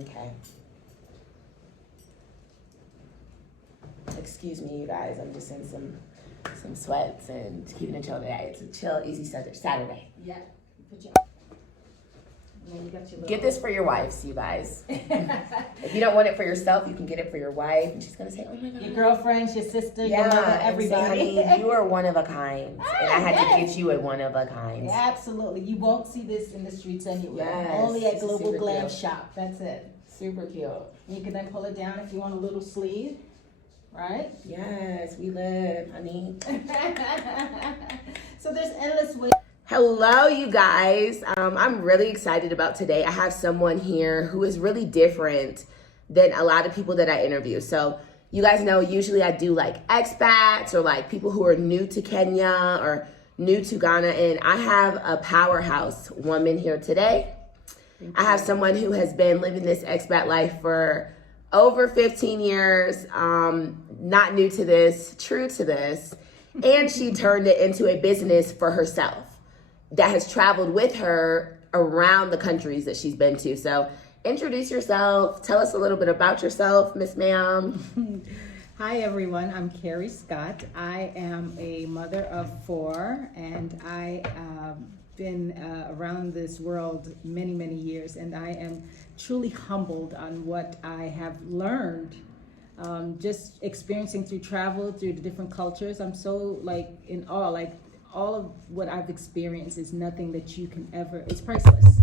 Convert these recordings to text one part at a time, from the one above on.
Okay. Excuse me, you guys. I'm just in some sweats and keeping it chill today. It's a chill, easy Saturday. Yeah. Put your... You got your Get this for your wives, you guys. If you don't want it for yourself, you can get it for your wife. And she's going to say, oh my God. Your girlfriends, your sister, your mother, everybody. Say, honey, you are one of a kind. And I had to get you a one of a kind. Yeah, absolutely. You won't see this in the streets anywhere. Yes, only at Global Glam cute. Shop. That's it. Super cute. You can then pull it down if you want a little sleeve. Right? Yes, we live, honey. So there's endless ways. Hello, you guys. I'm really excited about today. I have someone here who is really different than a lot of people that I interview. So you guys know, usually I do like expats or like people who are new to Kenya or new to Ghana. And I have a powerhouse woman here today. I have someone who has been living this expat life for over 15 years, not new to this, true to this. And she turned it into a business for herself that has traveled with her around the countries that she's been to. So introduce yourself. Tell us a little bit about yourself, Miss Ma'am. Hi, everyone. I'm Kerry Scott. I am a mother of 4, and I been around this world many, many years, and I am truly humbled on what I have learned just experiencing through travel, through the different cultures. I'm so like in awe, like all of what I've experienced is nothing that you can ever, it's priceless.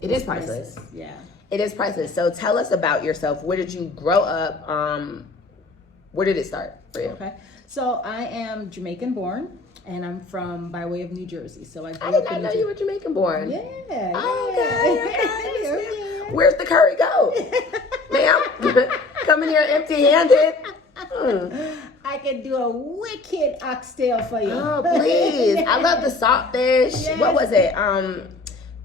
It is priceless. Yeah. It is priceless. So tell us about yourself. Where did you grow up? Where did it start for you? Okay. So I am Jamaican born. And I'm from by way of New Jersey, so I did not know you were Jamaican born. Yeah. Okay. Where's the curry go, ma'am? Coming here empty-handed. I can do a wicked oxtail for you. Oh, please! I love the saltfish. Yes. What was it?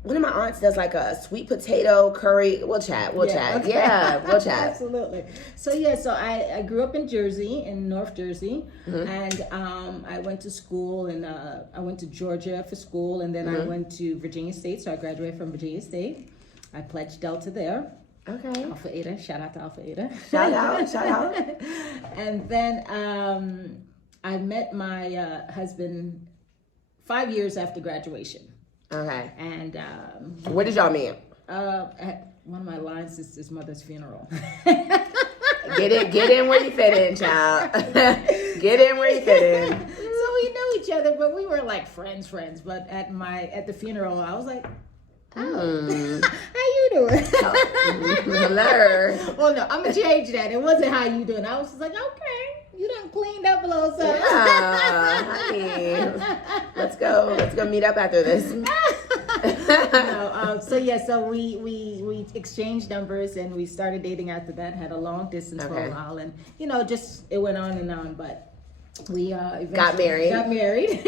One of my aunts does like a sweet potato curry. We'll chat. Okay. Yeah, we'll chat. Absolutely. So I grew up in Jersey, in North Jersey, and I went to school, and I went to Georgia for school, and then I went to Virginia State. So I graduated from Virginia State. I pledged Delta there. Okay. Alpha Eta. Shout out to Alpha Eta. Shout out. And then I met my husband 5 years after graduation. Okay. And where did y'all meet? At one of my line sister's mother's funeral. Get in where you fit in, child. Get in where you fit in. So we knew each other, but we were like friends. But at the funeral, I was like, oh, how you doing? Hello. Well, no, I'm gonna change that. It wasn't how you doing. I was just like, okay. You done cleaned up a little something. Yeah, honey. Let's go meet up after this. So we exchanged numbers and we started dating after that. Had a long distance for a while, and just it went on and on. But we got married.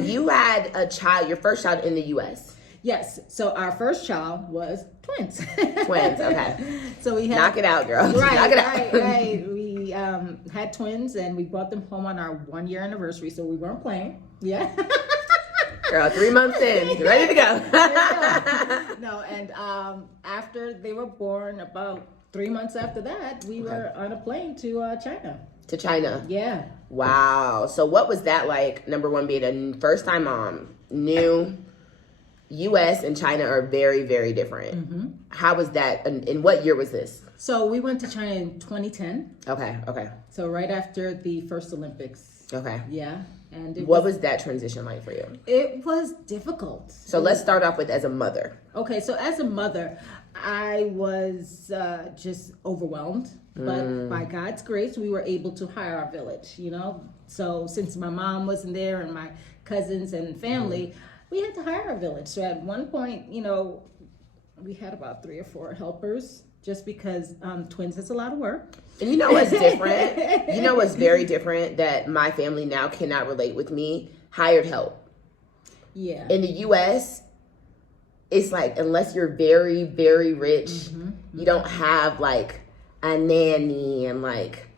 You had a child, your first child in the U.S. Yes. So our first child was twins. Twins. Okay. So we had knock it out, girl. Right. Knock it out. Right. We had twins and we brought them home on our 1-year anniversary. So we weren't playing. Yeah. Girl, 3 months in, ready to go. No, and after they were born, about 3 months after that, we were on a plane to China. To China? Yeah. Wow. So what was that like, number one, being a first-time mom? New U.S. and China are very, very different. Mm-hmm. How was that? In what year was this? So we went to China in 2010. Okay. So right after the first Olympics. Okay. Yeah. And what was that transition like for you? It was difficult. So let's start off with as a mother. Okay, so as a mother, I was just overwhelmed. But by God's grace, we were able to hire our village, So since my mom wasn't there and my cousins and family, we had to hire a village. So at one point, we had about 3 or 4 helpers just because twins is a lot of work. And you know what's different? You know what's very different that my family now cannot relate with me? Hired help. Yeah. In the U.S., it's like, unless you're very, very rich, you don't have like a nanny and like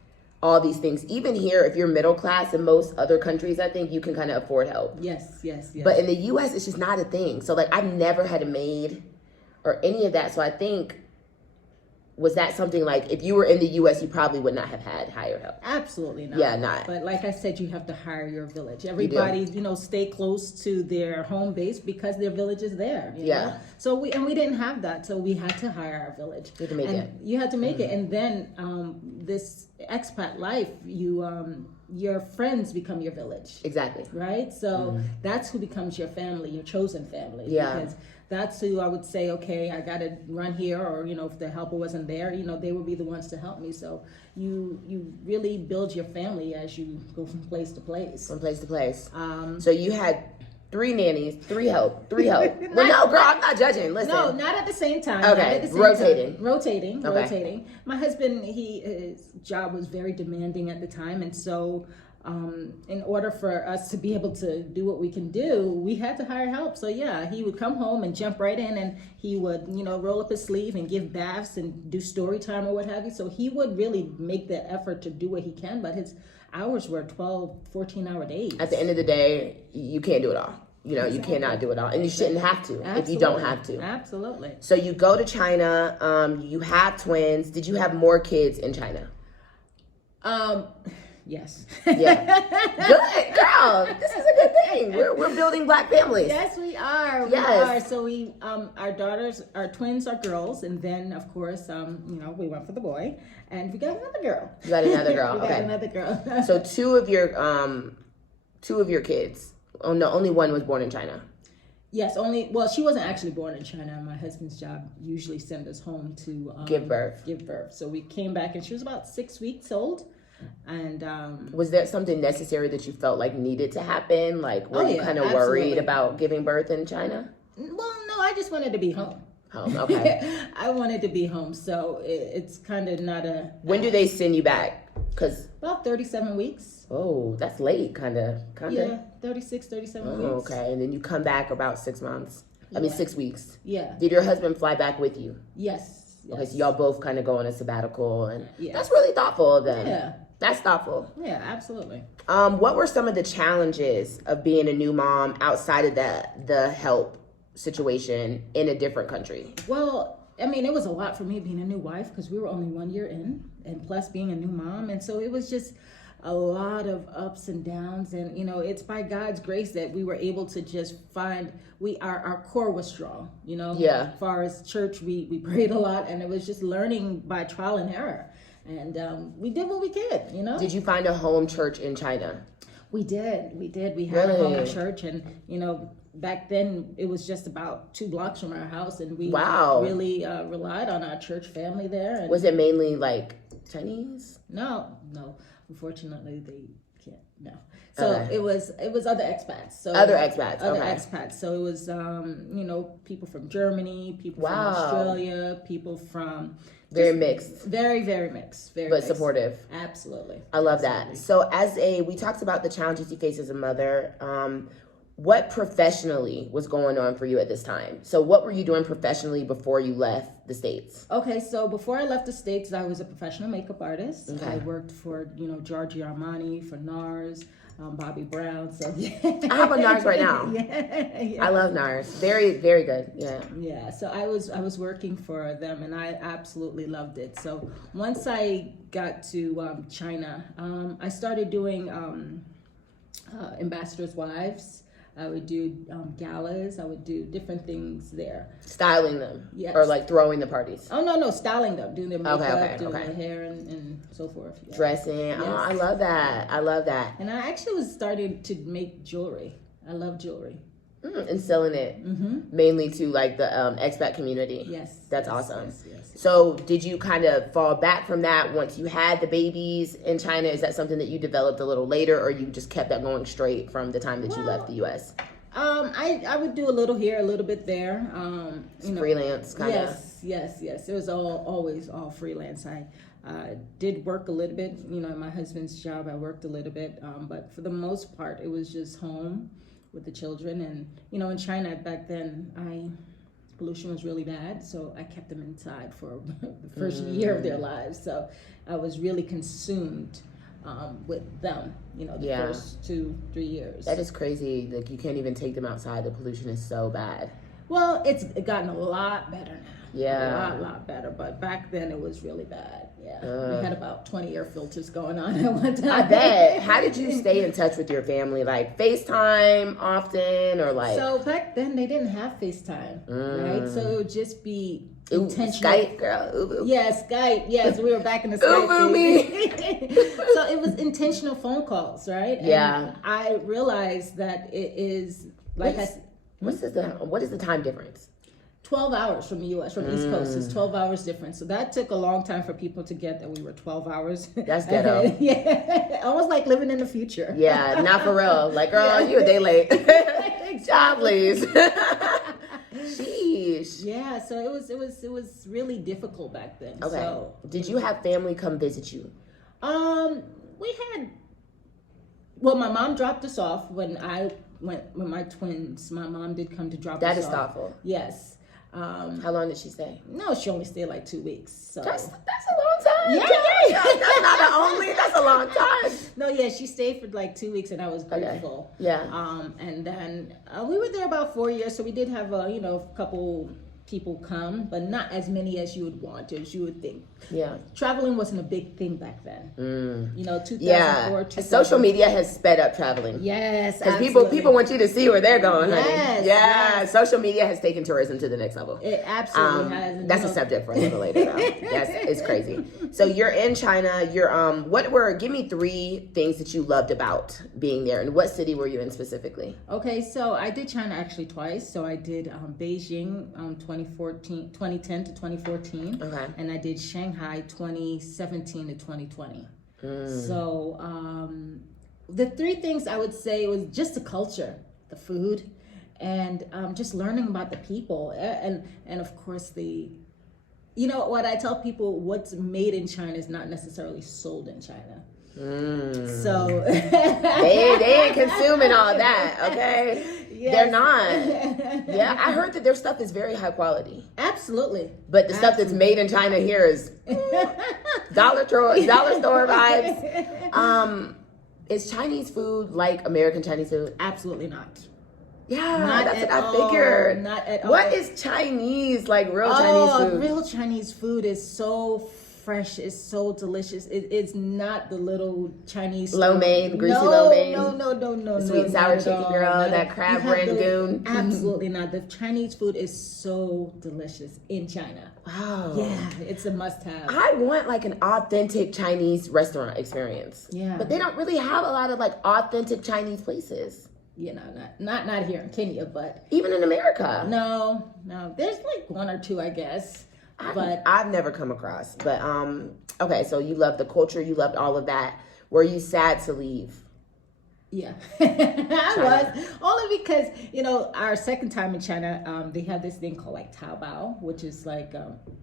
all these things. Even here, if you're middle class in most other countries, I think you can kind of afford help. Yes. But in the U.S., it's just not a thing. So like, I've never had a maid or any of that. So I think was that something like if you were in the U.S., you probably would not have had higher help? Absolutely not. Yeah, not. But like I said, you have to hire your village. Everybody, stay close to their home base because their village is there. You know? So we didn't have that, so we had to hire our village. You had to make it. You had to make it, and then this expat life, your friends become your village. Exactly. Right? So that's who becomes your family, your chosen family. Yeah. Because that's who I would say, okay, I got to run here, or, if the helper wasn't there, they would be the ones to help me. So you really build your family as you go from place to place. From place to place. So you had 3 nannies, 3 help. Well, no, girl, I'm not judging. Listen. No, not at the same time. Okay, not at the same rotating. Time. Rotating. Okay. Rotating. My husband, his job was very demanding at the time, and so in order for us to be able to do what we can do, we had to hire help. So yeah, he would come home and jump right in, and he would, roll up his sleeve and give baths and do story time or what have you. So he would really make the effort to do what he can, but his hours were 12, 14-hour days. At the end of the day, you can't do it all. You cannot do it all. And you shouldn't have to if you don't have to. Absolutely. So you go to China, you have twins. Did you have more kids in China? Yes. Yeah. Good, girl. This is a good thing. We're building Black families. Yes, we are. Yes. We are. So we, our twins are girls, and then of course, we went for the boy, and we got another girl. You got another girl. We Okay. got another girl. So two of your kids. Oh no, only one was born in China. Yes, well, she wasn't actually born in China. My husband's job usually sent us home to Give birth. So we came back, and she was about 6 weeks old. And was there something necessary that you felt like needed to happen? Like, were you kind of absolutely. worried about giving birth in China? Well, no, I just wanted to be home. Home, okay. I wanted to be home, so it's kind of not a... When do they send you back? About 37 weeks. Oh, that's late, kind of. Yeah, 36, 37 weeks. Okay, and then you come back about 6 months. I mean, 6 weeks. Yeah. Did your husband fly back with you? Yes. Okay, so y'all both kind of go on a sabbatical, and Yeah. that's really thoughtful of them. Yeah. That's thoughtful. Yeah, absolutely. What were some of the challenges of being a new mom outside of the help situation in a different country? Well, I mean, it was a lot for me being a new wife because we were only 1 year in, and plus being a new mom. And so it was just a lot of ups and downs. And, it's by God's grace that we were able to just find, our core was strong, Yeah. As far as church, we prayed a lot, and it was just learning by trial and error. And we did what we could, Did you find a home church in China? We did. We had Really? a home church, and back then it was just about 2 blocks from our house, and we really relied on our church family there. And was it mainly like Chinese? No. Unfortunately, they can't. No. So it was other expats. So Other expats. Other Okay. expats. So it was people from Germany, people from Australia, people from Very mixed. Very, very mixed. Very But mixed. supportive. Absolutely. I love that. So we talked about the challenges you face as a mother. What professionally was going on for you at this time? So what were you doing professionally before you left the States? Okay, so before I left the States, I was a professional makeup artist. Okay. I worked for, Giorgio Armani, for NARS, Bobby Brown. So I have a NARS right now. Yeah. I love NARS. Very, very good. Yeah. Yeah. So I was working for them, and I absolutely loved it. So once I got to China, I started doing ambassadors' wives. I would do galas. I would do different things there. Styling them? Yes. Or like throwing the parties? Oh, no, styling them. Doing their makeup, doing okay. their hair, and so forth. Yeah. Dressing. Yes. Oh, I love that. I love that. And I actually was starting to make jewelry. I love jewelry. And selling it mainly to like the expat community. Yes. That's awesome. Yes. So did you kind of fall back from that once you had the babies in China? Is that something that you developed a little later, or you just kept that going straight from the time that you left the U.S.? I would do a little here, a little bit there. Freelance kind of. Yes. It was always all freelance. I did work a little bit, in my husband's job. I worked a little bit, but for the most part, it was just home with the children. And in China back then, pollution was really bad, so I kept them inside for the first year of their lives. So I was really consumed with them, the first 2-3 years. That is crazy. Like, you can't even take them outside. The pollution is so bad. Well, it's gotten a lot better now. Yeah. A lot better. But back then it was really bad. Yeah. We had about 20 air filters going on at one time. I bet. How did you stay in touch with your family? Like FaceTime often or like? So back then they didn't have FaceTime, right? So it would just be intentional. Skype, girl. Ubu. Yeah, Skype. Yes, we were back in the Skype. Ubu me. So it was intentional phone calls, right? Yeah. And I realized that it is like what is the time difference? 12 hours from the U.S., from East Coast. It's 12 hours difference. So that took a long time for people to get that we were 12 hours. That's ghetto. ahead. Yeah. Almost like living in the future. Yeah, not for real. Like, girl, you a day late. Job, please. Sheesh. Yeah, so it was really difficult back then. Okay. So, did you have family come visit you? We had. Well, my mom dropped us off when I went with my twins. My mom did come to drop us off. That is thoughtful. Yes. How long did she stay? No, she only stayed like 2 weeks. So That's a long time. Yeah. That's not an only. That's a long time. No, yeah, she stayed for like 2 weeks, and I was grateful. Okay. Yeah. And then we were there about 4 years, so we did have a couple people come, but not as many as you would want, as you would think. Yeah. Traveling wasn't a big thing back then. 2004, Yeah. 2000. Social media has sped up traveling. Yes, Because people want you to see where they're going, honey. Yes, Yeah. yes. Social media has taken tourism to the next level. It absolutely has. That's a subject for a little later, though. It's crazy. So you're in China. Give me 3 things that you loved about being there, and what city were you in specifically? Okay, so I did China actually twice. So I did Beijing 2010 to 2014. Okay. And I did Shanghai 2017 to 2020. So the 3 things I would say was just the culture, the food, and just learning about the people, and of course what I tell people, what's made in China is not necessarily sold in China. So they ain't consuming all that, okay? Yes. They're not. Yeah, I heard that their stuff is very high quality. Absolutely. But the stuff that's made in China here is dollar store vibes. Is Chinese food like American Chinese food? Absolutely not. Yeah, that's what I figured. Not at all. What is Chinese, like real Chinese food? Real Chinese food is so fresh, it's so delicious. It's not the little Chinese lo mein, greasy lo mein. No. Sweet and sour chicken, girl, that crab rangoon. Absolutely not. The Chinese food is so delicious in China. Wow. Yeah, it's a must-have. I want like an authentic Chinese restaurant experience. Yeah. But they don't really have a lot of like authentic Chinese places. Not here in Kenya, but even in America. No. There's like 1 or 2, I guess. But I've never come across. But okay, so you loved the culture, you loved all of that. Were you sad to leave? Yeah, I was, only because our second time in China, they have this thing called like Taobao, which is like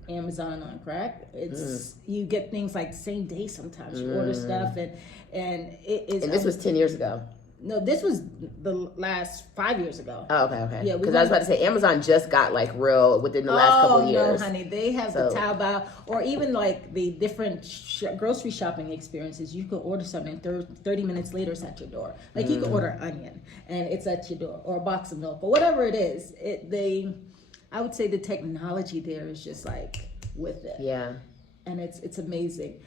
Amazon on crack. It's you get things like same day sometimes. You order stuff and it is. And this was 10 years ago. No, this was the last 5 years ago. Oh, okay. Yeah, because I was about to say Amazon just got like real within the last couple of years. No, honey, they have the Taobao, or even like the different grocery shopping experiences. You can order something, and 30 minutes later it's at your door. Like you can order an onion and it's at your door, or a box of milk, or whatever it is. I would say the technology there is just like with it. Yeah, and it's amazing.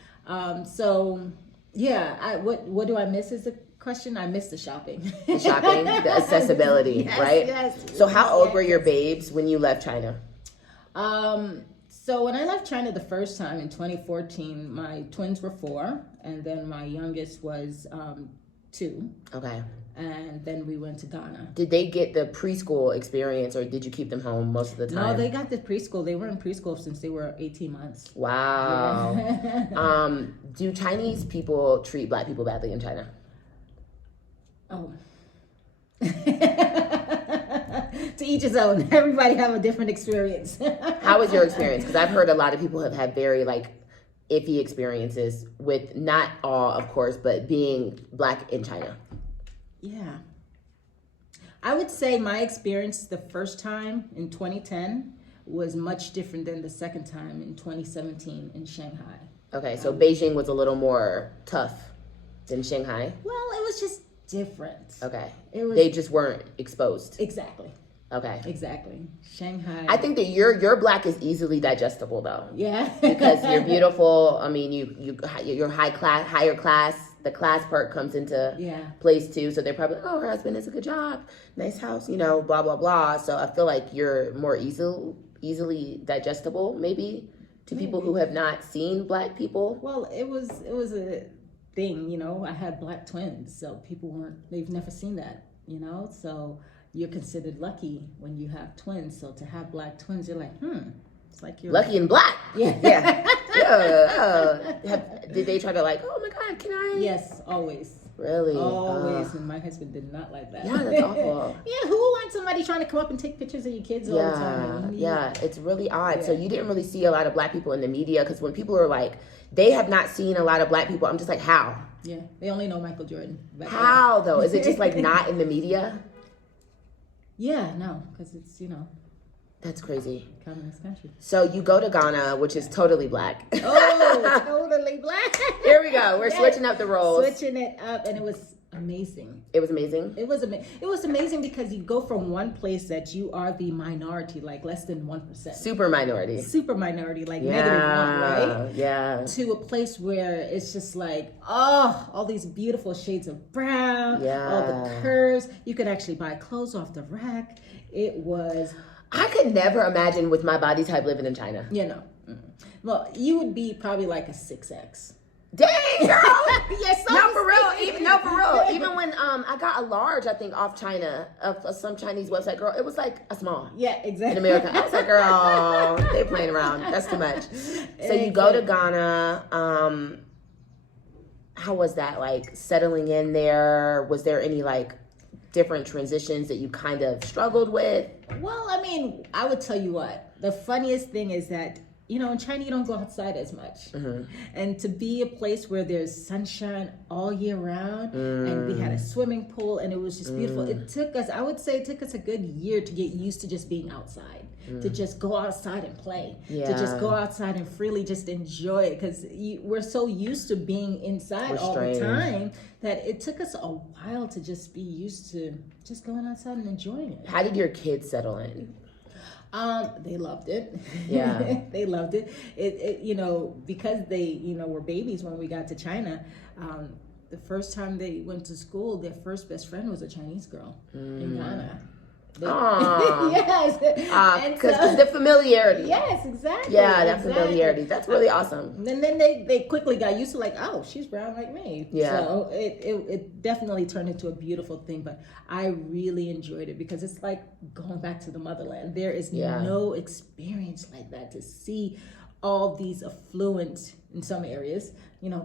So yeah, what do I miss is the question. I miss the shopping. The accessibility, yes, right? Yes. So how old were your babes when you left China? So when I left China the first time in 2014, my twins were 4, and then my youngest was 2. Okay. And then we went to Ghana. Did they get the preschool experience, or did you keep them home most of the time? No, they got the preschool. They were in preschool since they were 18 months. Wow. Yeah. Do Chinese people treat Black people badly in China? Oh. To each his own. Everybody have a different experience. How was your experience? Because I've heard a lot of people have had very iffy experiences with, not all, of course, but being Black in China. Yeah. I would say my experience the first time in 2010 was much different than the second time in 2017 in Shanghai. Okay, so Beijing was a little more tough than Shanghai. Well, it was just different. Okay. They just weren't exposed. Exactly. Okay. Exactly. Shanghai. I think that your black is easily digestible though. Yeah. Because you're beautiful. I mean, you're higher class. The class part comes into place too. So they're probably, oh, her husband does a good job, nice house, blah blah blah. So I feel like you're more easily digestible, maybe to people who have not seen black people. Well, it was a thing, I had black twins, so they've never seen that, so you're considered lucky when you have twins. So to have black twins, you're like, it's like you're lucky and black. Yeah. Did they try to oh my God, can I? Yes, always. Really? Always. And my husband did not like that. Yeah, that's awful. Yeah, who wants somebody trying to come up and take pictures of your kids all the time? Yeah, it's really odd. So you didn't really see a lot of black people in the media, because when people are like, they have not seen a lot of black people, I'm just like, how? Yeah, they only know Michael Jordan. How though? Is it just not in the media? Yeah, no, because it's, That's crazy. communist country. So you go to Ghana, which is totally black. Oh, totally black. Here we go. We're switching up the roles. Switching it up, and it was amazing. It was amazing? It was amazing because you go from one place that you are the minority, like less than 1%. Super minority. Super minority, like -1, right? Yeah. To a place where it's just like, all these beautiful shades of brown, all the curves. You could actually buy clothes off the rack. It was... I could never imagine with my body type living in China. Well, you would be probably like a 6X. Dang, girl! Yes, no, for real. Even when I got a large, I think, off China, of some Chinese website, girl, it was like a small. Yeah, exactly. In America. I was like, girl, they're playing around. That's too much. So you go to Ghana. How was that, settling in there? Was there any, different transitions that you kind of struggled with? Well, I mean, I would tell you what. The funniest thing is that, in China, you don't go outside as much. And to be a place where there's sunshine all year round, and we had a swimming pool, and it was just beautiful. I would say it took us a good year to get used to just being outside, to just go outside and play, to just go outside and freely just enjoy it. Because we're so used to being inside all the time that it took us a while to just be used to just going outside and enjoying it. How did your kids settle in? They loved it. Yeah. They loved it. Because they, were babies when we got to China. The first time they went to school, their first best friend was a Chinese girl in Ghana. Yes. Because the familiarity. Yes, exactly. Yeah, that familiarity. That's really awesome. And then they quickly got used to she's brown like me. Yeah. So it definitely turned into a beautiful thing. But I really enjoyed it because it's like going back to the motherland. There is no experience like that, to see all these affluent, in some areas,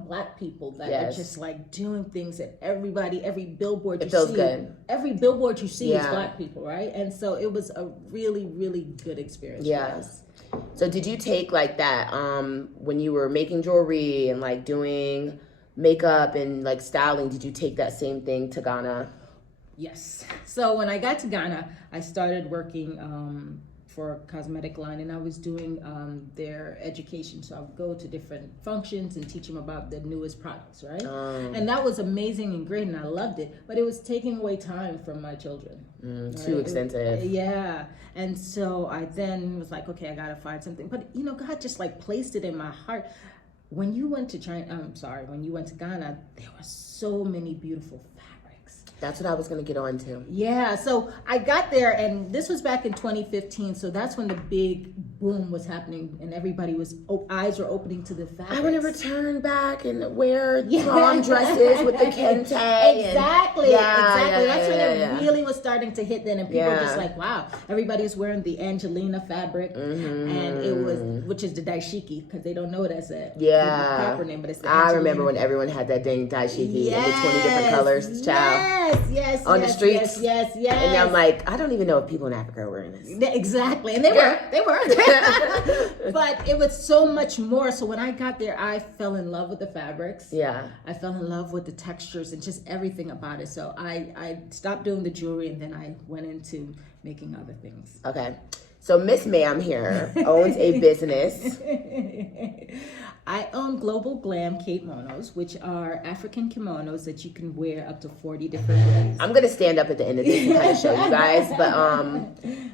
black people that are just doing things that every billboard you see. It feels good. Every billboard you see is black people, right? And so it was a really, really good experience for us. So did you take that when you were making jewelry and doing makeup and styling, did you take that same thing to Ghana? Yes. So when I got to Ghana, I started working for a cosmetic line, and I was doing their education. So I would go to different functions and teach them about the newest products, right? And that was amazing and great, and I loved it. But it was taking away time from my children. Right? Too extensive. And so I then was like, okay, I gotta find something. But God just placed it in my heart. When you went to when you went to Ghana, there were so many beautiful fabrics. That's what I was going to get on to. Yeah, so I got there, and this was back in 2015, so that's when the big boom was happening, and everybody eyes were opening to the fabrics. I want to return back and wear prom dresses with the kente. Exactly. That's when it really was starting to hit then, and people were just like, wow, everybody was wearing the Angelina fabric, and it was, which is the daishiki, because they don't know it as a proper name, but it's the Angelina. I remember when everyone had that dang daishiki and the 20 different colors, child. Yes, on the streets. Yes. And I'm like, I don't even know if people in Africa are wearing this. Exactly. And they were. But it was so much more. So when I got there, I fell in love with the fabrics. Yeah. I fell in love with the textures and just everything about it. So I stopped doing the jewelry, and then I went into making other things. Okay. So Miss Ma'am here owns a business. I own Global Glam Kimonos, which are African kimonos that you can wear up to 40 different ways. I'm going to stand up at the end of this and kind of show you guys. But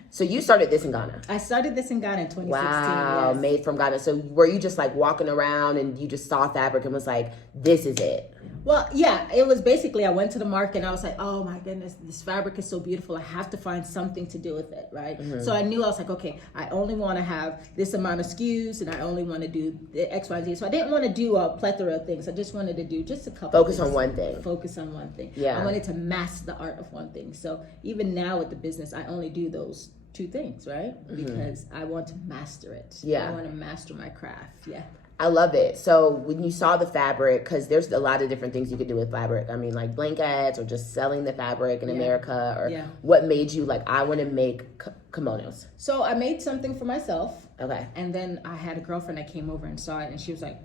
so you started this in Ghana? I started this in Ghana in 2016. Wow, yes. Made from Ghana. So were you just like walking around and you just saw fabric and was like, this is it? Well, yeah, it was basically, I went to the market and I was like, oh my goodness, this fabric is so beautiful. I have to find something to do with it, right? So I knew, I was like, okay, I only want to have this amount of SKUs and I only want to do the X, Y, Z. So I didn't want to do a plethora of things. I just wanted to do just a couple. Focus things. on one thing. Focus on one thing. Yeah. I wanted to master the art of one thing. So even now with the business, I only do those two things, right? Because I want to master it. Yeah. I want to master my craft. Yeah. I love it. So when you saw the fabric, because there's a lot of different things you could do with fabric. I mean, like blankets or just selling the fabric in America, or what made you like, I want to make kimonos? So I made something for myself. Okay. And then I had a girlfriend that came over and saw it and she was like,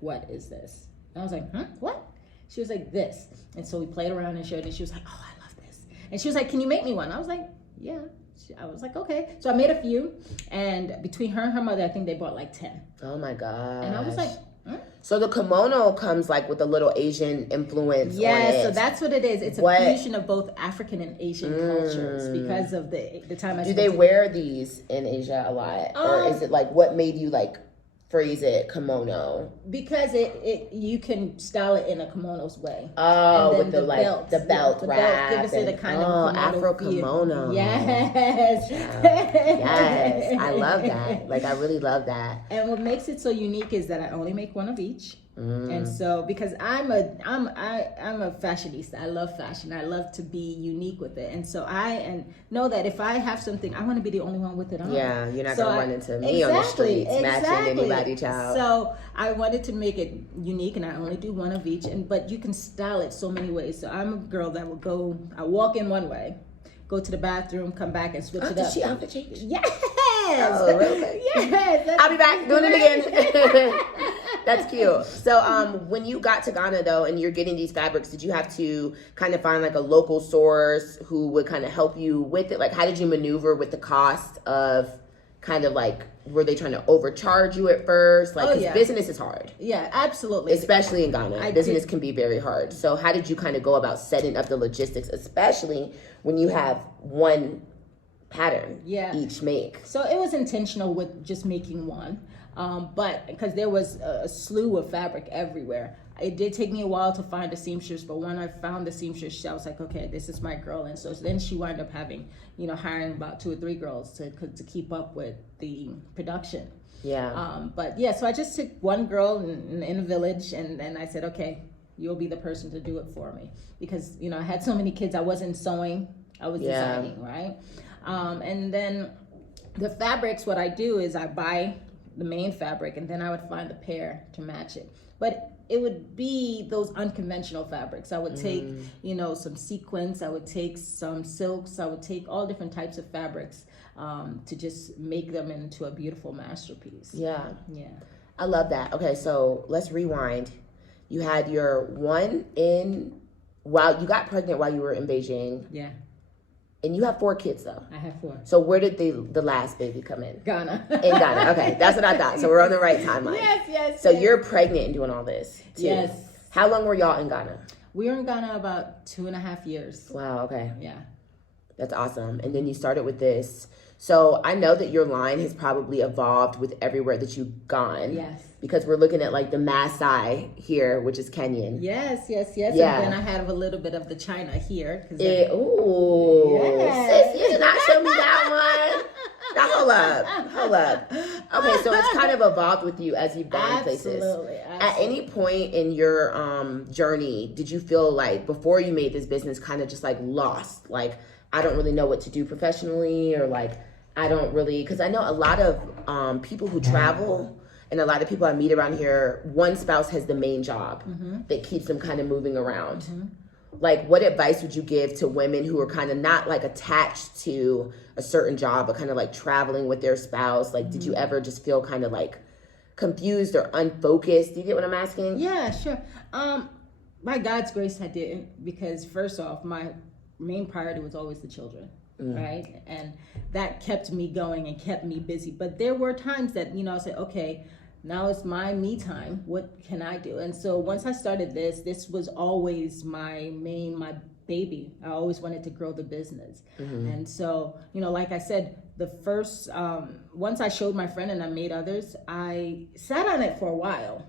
what is this? And I was like, huh? What? She was like, this. And so we played around and showed it and she was like, oh, I love this. And she was like, can you make me one? I was like, yeah. I was like, okay. So I made a few, and between her and her mother, I think they bought like 10. Oh my god! And I was like, so the kimono comes like with a little Asian influence. Yes, on it. So that's what it is. It's a fusion of both African and Asian cultures because of the time I. Do they wear these in Asia a lot, or is it like what made you like phrase it kimono? Because it you can style it in a kimono's way. Oh, and with the belt wrap. Gives it a kind of Afro kimono. Yes. Yes, I love that. Like I really love that. And what makes it so unique is that I only make one of each. And so because I'm a fashionista, I love fashion. I love to be unique with it. And so I know that if I have something, I want to be the only one with it on. Yeah, you're not gonna run into me on the streets matching anybody, child. So I wanted to make it unique, and I only do one of each. But you can style it so many ways. So I'm a girl that will I walk in one way, go to the bathroom, come back and switch it up. Did she outfit change? Yes. Oh, really? Yes. I'll be back doing it again. That's cute. So when you got to Ghana though, and you're getting these fabrics, did you have to kind of find like a local source who would kind of help you with it? Like how did you maneuver with the cost of kind of like, were they trying to overcharge you at first? Like, because business is hard. Yeah, absolutely. Especially in Ghana. Business can be very hard. So how did you kind of go about setting up the logistics, especially when you have one pattern each make? So it was intentional with just making one. But because there was a slew of fabric everywhere. It did take me a while to find a seamstress, but when I found the seamstress, I was like, okay, this is my girl. And so then she wound up having, hiring about 2 or 3 girls to keep up with the production. Yeah. So I just took one girl in a village, and then I said, okay, you'll be the person to do it for me. Because, I had so many kids, I wasn't sewing, I was designing, right? And then the fabrics, what I do is I buy the main fabric, and then I would find the pair to match it. But it would be those unconventional fabrics. I would take, some sequins, I would take some silks, I would take all different types of fabrics to just make them into a beautiful masterpiece. Yeah. Yeah. I love that. Okay, so let's rewind. You had your one you got pregnant while you were in Beijing. Yeah. And you have 4 kids though. I have 4. So where did the last baby come in? Ghana. In Ghana. Okay, that's what I thought. So we're on the right timeline. Yes. So you're pregnant and doing all this too. Yes. How long were y'all in Ghana? We were in Ghana about 2.5 years. Wow, okay. Yeah. That's awesome. And then you started with this. So I know that your line has probably evolved with everywhere that you've gone. Yes. Because we're looking at like the Maasai here, which is Kenyan. Yes. Yeah. And then I have a little bit of the China here. Ooh. Yes. Sis, you did not show me that one. Now, hold up. Okay, so it's kind of evolved with you as you've gone places. Absolutely. At any point in your journey, did you feel like before you made this business kind of just like lost? Like, I don't really know what to do professionally, or like, I don't really, because I know a lot of people who travel and a lot of people I meet around here, one spouse has the main job that keeps them kind of moving around. Like, what advice would you give to women who are kind of not like attached to a certain job, but kind of like traveling with their spouse? Like, did you ever just feel kind of like confused or unfocused? Do you get what I'm asking? Yeah, sure. By God's grace, I didn't, because first off, my main priority was always the children. right? And that kept me going and kept me busy. But there were times that, I said, okay, now it's my me time. What can I do? And so once I started this was always my baby. I always wanted to grow the business. And so, like I said, the first, once I showed my friend and I made others, I sat on it for a while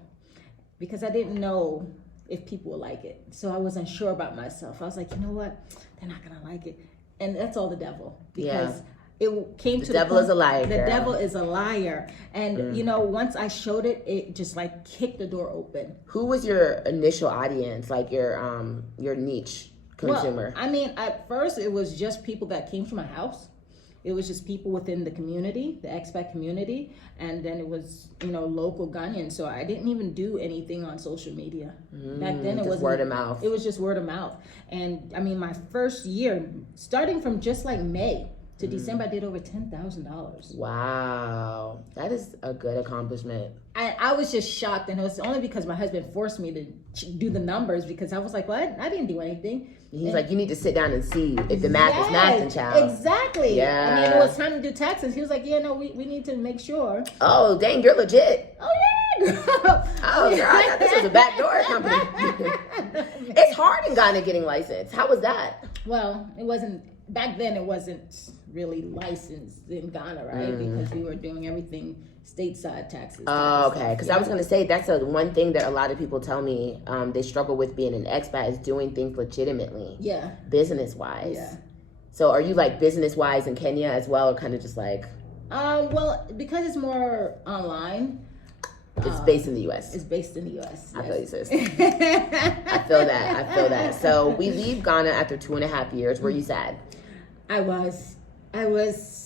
because I didn't know if people would like it. So I wasn't sure about myself. I was like, you know what? They're not gonna like it. And that's all the devil, because it came to the devil point, is a liar. The devil is a liar. And once I showed it, it just like kicked the door open. Who was your initial audience, like your niche consumer? Well, I mean, at first it was just people that came to my house. It was just people within the community, the expat community, and then it was, local Ghanaians. So I didn't even do anything on social media. Back then it was word of mouth. It was just word of mouth. And I mean, my first year, starting from just like May to December, I did over $10,000. Wow, that is a good accomplishment. I was just shocked, and it was only because my husband forced me to do the numbers, because I was like, well, I didn't do anything. He's like, you need to sit down and see if the math is mathing, child. Exactly. Yeah. I mean, it was time to do taxes. He was like, yeah, no, we need to make sure. Oh, dang, you're legit. Oh, yeah. Oh, girl, I thought this was a backdoor company. It's hard in Ghana getting licensed. How was that? Well, it wasn't, back then it wasn't really licensed in Ghana, right? Because we were doing everything stateside taxes. Oh, okay. Because I was going to say, that's one thing that a lot of people tell me they struggle with being an expat, is doing things legitimately. Yeah. Business-wise. Yeah. So are you like business-wise in Kenya as well, or kind of just like... Well, because it's more online. It's based in the U.S. It's based in the U.S. I feel you, sis. I feel that. So we leave Ghana after 2.5 years. Were you sad? I was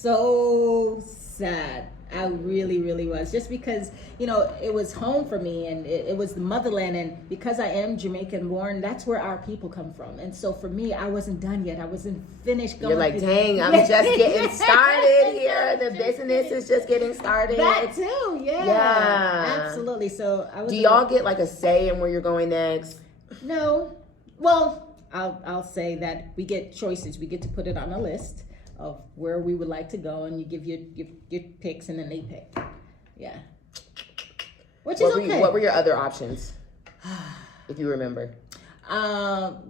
so sad. I really, really was. Just because, it was home for me, and it was the motherland. And because I am Jamaican born, that's where our people come from. And so for me, I wasn't done yet. I wasn't finished going. You're like, dang, I'm just getting started here. The business is just getting started. That too, yeah. Absolutely. So I was. Do y'all get like a say in where you're going next? No. Well, I'll say that we get choices. We get to put it on a list of where we would like to go, and you give your picks, and then they pick. Yeah. Which is okay. What were your other options, if you remember?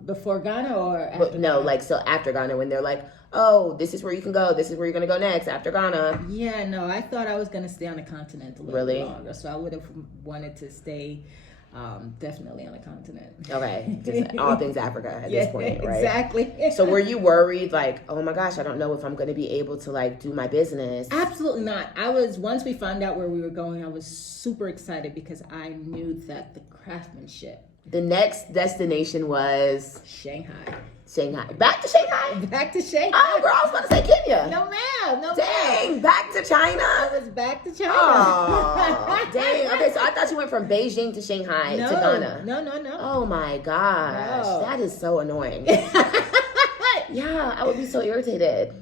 Before Ghana or after Ghana? So after Ghana, when they're like, oh, this is where you can go, this is where you're going to go next after Ghana. Yeah, no, I thought I was going to stay on the continent a little bit longer, so I would have wanted to stay definitely on the continent. Okay, just all things Africa at this point, right? Exactly. So were you worried, like, oh my gosh, I don't know if I'm going to be able to like do my business? Absolutely not. once we found out where we were going, I was super excited, because I knew that the craftsmanship. The next destination was Shanghai. Back to Shanghai? Back to Shanghai. Oh, girl, I was about to say Kenya. No, ma'am. Dang, back to China? I was back to China. Oh, dang. Okay, so I thought you went from Beijing to Shanghai to Ghana. No. Oh, my gosh. No. That is so annoying. Yeah, I would be so irritated.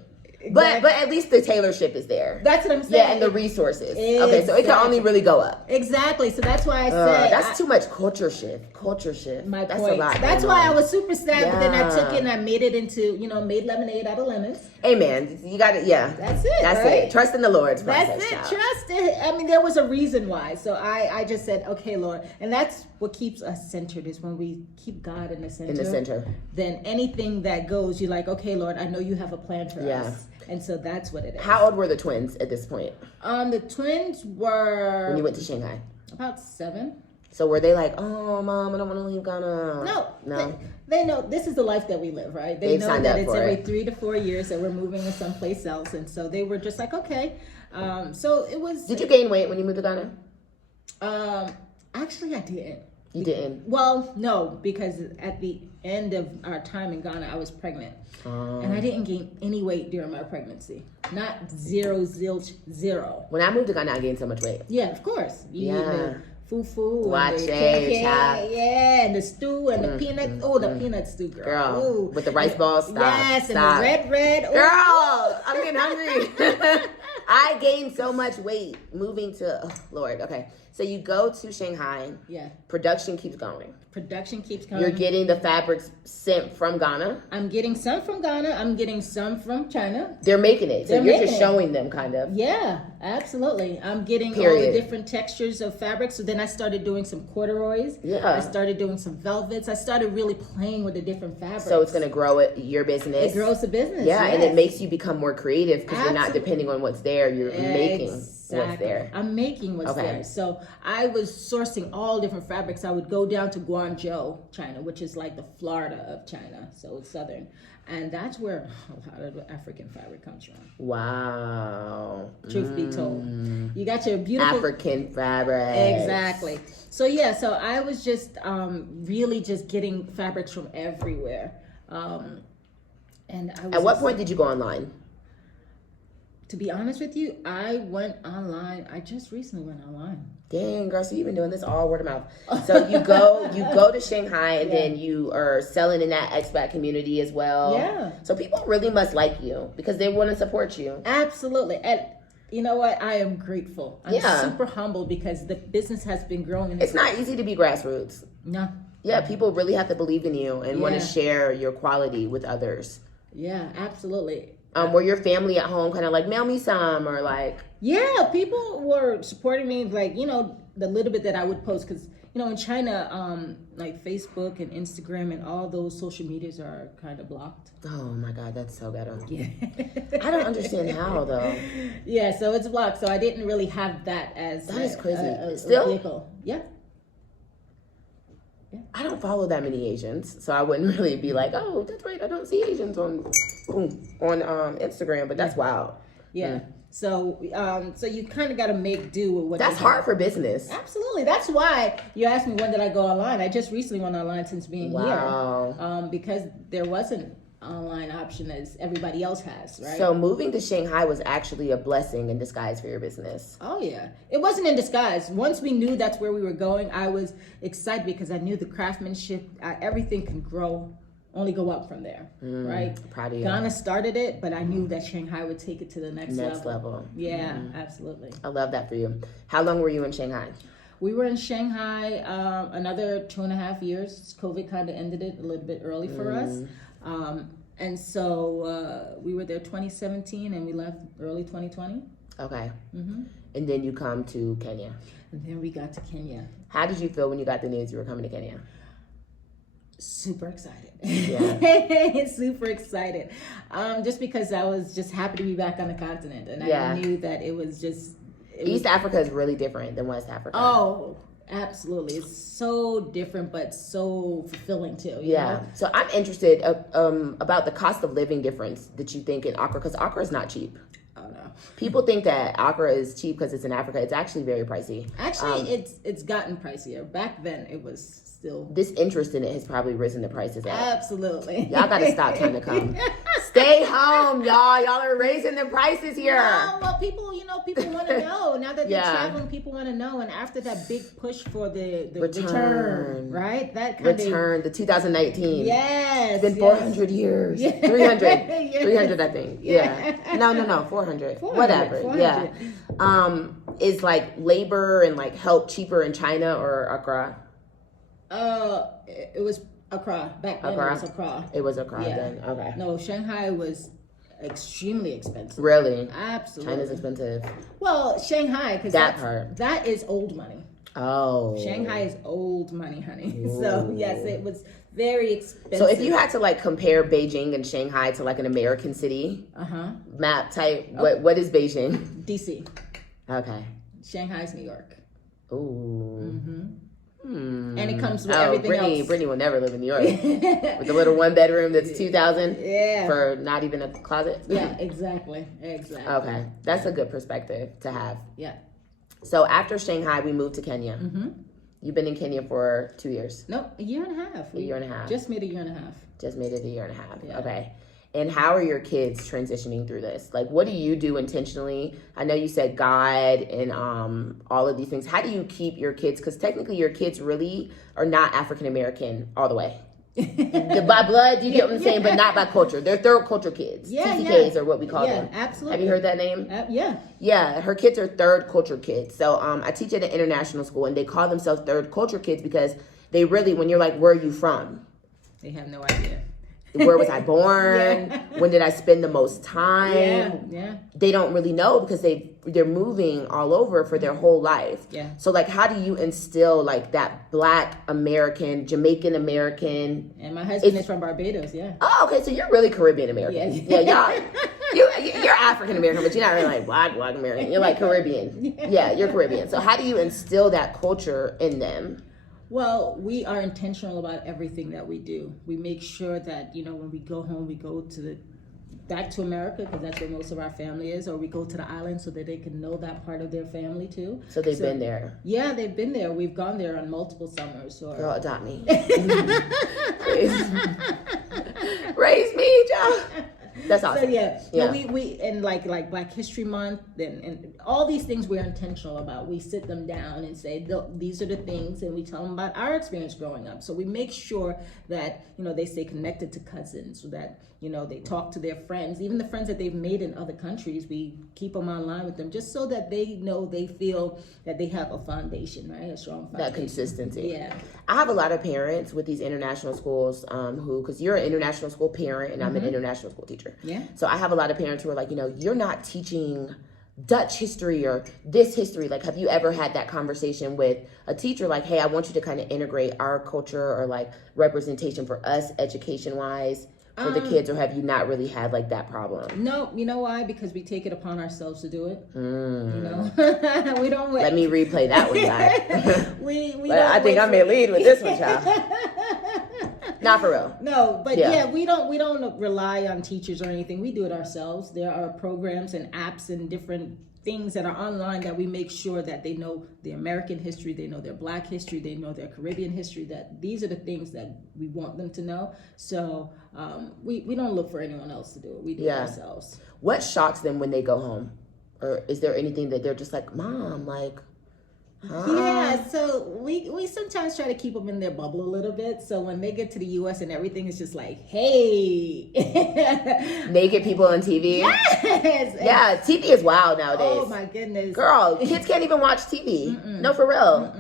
But at least the tailorship is there. That's what I'm saying. Yeah, and the resources. Exactly. Okay, so it can only really go up. Exactly. So that's why I said that's too much culture shift. That's point. A lot. That's why I was super sad. Yeah. But then I took it and I made it into, made lemonade out of lemons. Amen. You got it. Yeah. That's it. That's right? it. Trust in the Lord's process. That's it. Child. Trust it. I mean, there was a reason why. So I just said, okay, Lord, and that's what keeps us centered, is when we keep God in the center. In the center. Then anything that goes, you're like, okay, Lord, I know you have a plan for us. And so that's what it is. How old were the twins at this point? The twins were... When you went to Shanghai? About 7. So were they like, oh, Mom, I don't want to leave Ghana? No. They know this is the life that we live, right? They've know that it's every 3 to 4 years that we're moving to someplace else. And so they were just like, okay. So it was... Did you gain weight when you moved to Ghana? Actually, I didn't. You didn't? Well, no, because at the end of our time in Ghana, I was pregnant. And I didn't gain any weight during my pregnancy. Not zilch, 0. When I moved to Ghana, I gained so much weight. Yeah, of course. You eat the fufu. Wache, yeah, and the stew and the peanuts. Oh, the peanut stew, girl. Ooh. With the rice balls. Stop. Yes, and the red. Oh. Girl, I'm getting hungry. I gained so much weight moving to, Lord, okay. So you go to Shanghai. Yeah. Production keeps going. Production keeps coming. You're getting the fabrics sent from Ghana. I'm getting some from Ghana. I'm getting some from China. They're making it. So They're you're just making it. showing them kind of. Yeah, absolutely. I'm getting all Period. the different textures of fabric. So then I started doing some corduroys. Yeah. I started doing some velvets. I started really playing with the different fabrics. So it's going to grow your business. It grows the business. Yeah, yes. and it makes you become more creative because you're not Absolutely. depending on what's there. You're making what's there. I'm making what's Okay. there. So I was sourcing all different fabrics. I would go down to Guangzhou, China, which is like the Florida of China. So it's southern. And that's where a lot of the African fabric comes from. Wow. Truth be told. You got your beautiful African fabric. Exactly. So yeah, so I was just really just getting fabrics from everywhere. And I was At what point did you go online? To be honest with you, I went online. I just recently went online. Dang, girl, so you've been doing this all word of mouth. So you go to Shanghai and then you are selling in that expat community as well. Yeah. So people really must like you because they want to support you. Absolutely. And you know what? I am grateful. I'm Yeah. super humble because the business has been growing. It's not easy to be grassroots. No. Yeah, people really have to believe in you and want to Yeah. share your quality with others. Yeah, absolutely. Were your family at home kind of like, mail me some, or like? Yeah, people were supporting me, like, you know, the little bit that I would post, because, you know, in China, like Facebook and Instagram and all those social medias are kind of blocked. Oh my God, that's so ghetto. Yeah. I don't understand how though. Yeah, so it's blocked. So I didn't really have that as That is crazy. a Still? vehicle. Yeah. I don't follow that many Asians, so I wouldn't really be like, oh, that's right, I don't see Asians on Instagram, but that's wild. Yeah. So you kind of got to make do with what That's you have. hard for business. Absolutely. That's why you asked me when did I go online. I just recently went online since being Wow. here. Because there wasn't online option as everybody else has, right? So moving to Shanghai was actually a blessing in disguise for your business. Oh yeah, it wasn't in disguise. Once we knew that's where we were going, I was excited because I knew the craftsmanship, everything can grow, only go up from there, right? Proud of you. Ghana started it, but I knew that Shanghai would take it to the next level. Yeah, absolutely. I love that for you. How long were you in Shanghai? We were in Shanghai another 2.5 years. COVID kind of ended it a little bit early for us. And so we were there 2017 and we left early 2020. Okay. And then you come to Kenya. And then we got to Kenya. How did you feel when you got the news you were coming to Kenya? Super excited. Yeah. Super excited. Just because I was just happy to be back on the continent. And Yeah. I knew that it was just... East Africa is really different than West Africa. Oh, absolutely. It's so different, but so fulfilling too. You know? So I'm interested about the cost of living difference that you think in Accra, because Accra is not cheap. Oh no. People think that Accra is cheap because it's in Africa. It's actually very pricey. Actually, it's gotten pricier. Back then, it was still... This interest in it has probably risen the prices up. Absolutely. Y'all got to stop trying to come. Stay home, y'all. Y'all are raising the prices here. No, well, people want to know. Now that they're Yeah. traveling, people want to know. And after that big push for the Return. return, right? That kind Return, the 2019. Yes. It's been 400 years. Yeah. 300. Yes. 300, I think. Yeah. No, 400. 400, Whatever. 400. Yeah. Is like labor and like help cheaper in China or Accra? It was Accra. Back then Accra? it was Accra. It was Accra Yeah. then. Okay. No, Shanghai was extremely expensive. Really? Absolutely. China's expensive. Well, Shanghai, because That part. that is old money. Oh. Shanghai is old money, honey. So yes, it was very expensive. So if you had to like compare Beijing and Shanghai to like an American city map type, what is Beijing? DC, Okay. Shanghai's New York, Ooh. and it comes with everything else. Brittany will never live in New York with a little 1 bedroom that's 2,000 Yeah. for not even a closet. Yeah, exactly. Okay, that's a good perspective to have. Yeah. So after Shanghai, we moved to Kenya. You've been in Kenya for 2 years. No, a year and a half. A year and a half. Just made a year and a half. Just made it a year and a half. Yeah. Okay. And how are your kids transitioning through this? Like, what do you do intentionally? I know you said God and all of these things. How do you keep your kids? Because technically your kids really are not African American all the way. By blood, you get what I'm saying, but not by culture. They're third culture kids. TCKs are what we call them. Absolutely. Have you heard that name? Yeah. Yeah, her kids are third culture kids. So I teach at an international school, and they call themselves third culture kids because they really, when you're like, where are you from? They have no idea. Where was I born? When did I spend the most time? Yeah. They don't really know because they're moving all over for their whole life. Yeah. So like, how do you instill like that Black American, Jamaican American? And my husband is from Barbados. Yeah. Oh, okay. So you're really Caribbean American. Yeah, y'all. You're African American, but you're not really like Black American. You're like Caribbean. Yeah, you're Caribbean. So how do you instill that culture in them? Well, we are intentional about everything that we do. We make sure that, when we go home, we go back to America because that's where most of our family is, or we go to the island so that they can know that part of their family too. So they've been there. Yeah, they've been there. We've gone there on multiple summers. Girl, adopt me. Raise me, child. That's awesome. So we and like Black History Month and all these things we're intentional about. We sit them down and say these are the things, and we tell them about our experience growing up. So we make sure that they stay connected to cousins, so that they talk to their friends, even the friends that they've made in other countries. We keep them online with them just so that they feel that they have a foundation, right? A strong foundation. That consistency. Yeah. I have a lot of parents with these international schools because you're an international school parent and I'm an international school teacher. Yeah. So I have a lot of parents who are like, you're not teaching Dutch history or this history. Like, have you ever had that conversation with a teacher? Like, hey, I want you to kind of integrate our culture or like representation for us education wise for the kids, or have you not really had like that problem? No, you know why? Because we take it upon ourselves to do it. We don't wait. Let me replay that one back. I think I may lead with this one, child. Not for real. No, but we don't rely on teachers or anything. We do it ourselves. There are programs and apps and different things that are online that we make sure that they know the American history, they know their Black history, they know their Caribbean history, that these are the things that we want them to know. So we don't look for anyone else to do it. We do it ourselves. What shocks them when they go home? Or is there anything that they're just like, Mom, like, huh? Yeah, so we sometimes try to keep them in their bubble a little bit. So when they get to the U.S. and everything is just like, hey. Naked people on TV? Yes. Yeah, TV is wild nowadays. Oh, my goodness. Girl, kids can't even watch TV. No, for real.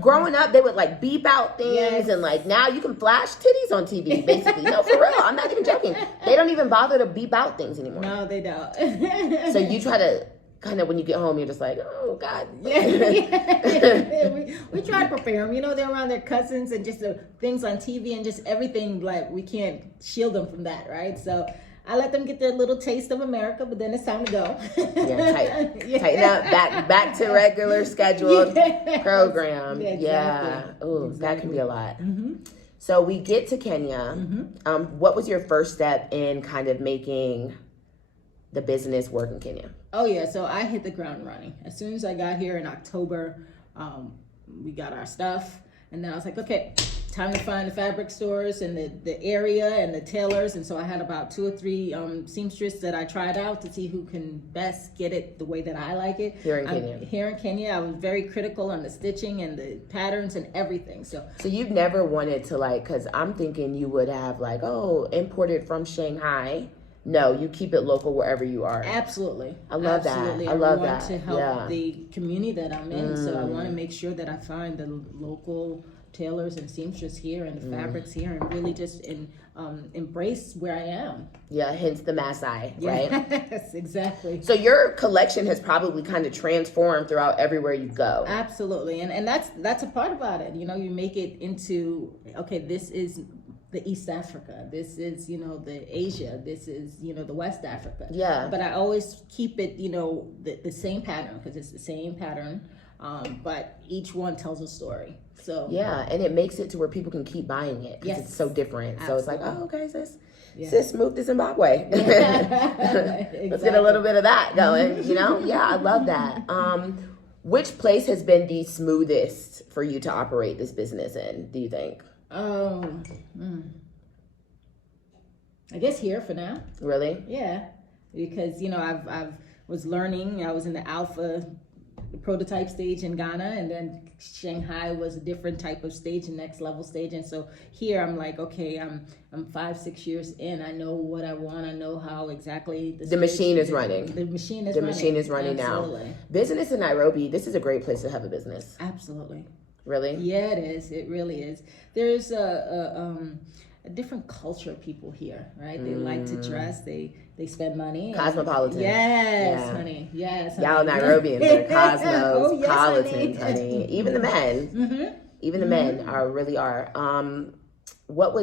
Growing up, they would like beep out things and like now you can flash titties on TV, basically. No, for real. I'm not even joking. They don't even bother to beep out things anymore. No, they don't. So you try to kind of, when you get home, you're just like, oh, God. We try to prepare them. They're around their cousins and just the things on TV and just everything. Like, we can't shield them from that, right? So I let them get their little taste of America, but then it's time to go. Tighten up. Back to regular scheduled program. Yeah, exactly. Yeah. Oh, that can be a lot. So we get to Kenya. What was your first step in kind of making the business work in Kenya? Oh yeah, so I hit the ground running. As soon as I got here in October, we got our stuff, and then I was like, okay, time to find the fabric stores and the area and the tailors. And so I had about 2 or 3 seamstresses that I tried out to see who can best get it the way that I like it. Here in Kenya, I was very critical on the stitching and the patterns and everything. So you've never wanted to like, because I'm thinking you would have like, imported from Shanghai. No, you keep it local wherever you are. Absolutely. I love that. I love that. I want to help the community that I'm in, so I want to make sure that I find the local tailors and seamstresses here and the fabrics here and really just embrace where I am. Yeah, hence the Maasai, right? Yes, exactly. So your collection has probably kind of transformed throughout everywhere you go. Absolutely. And that's a part about it. You make it into, okay, this is the East Africa, this is the Asia, this is the West Africa. Yeah. But I always keep it the same pattern, because it's the same pattern, but each one tells a story. So yeah, and it makes it to where people can keep buying it because it's so different. Absolutely. So it's like, oh, okay, sis moved to Zimbabwe. Exactly. Let's get a little bit of that going. Yeah, I love that. Which place has been the smoothest for you to operate this business in, do you think? I guess here for now. Really? Yeah, because I've was learning. I was in the alpha the prototype stage in Ghana, and then Shanghai was a different type of stage, the next level stage. And so here I'm like, okay, I'm 5-6 years in. I know what I want. I know how exactly the machine is running. The machine is the running. machine is running Absolutely. now. Business in Nairobi. This is a great place to have a business. Absolutely. Really? Yeah, it is. It really is. There's a different culture of people here, right? They like to dress. They spend money. Cosmopolitan. Yes, honey. Yes, honey. Y'all Nairobians are Yes, cosmopolitans, honey. Even the men. Mm-hmm. Even the men really are. What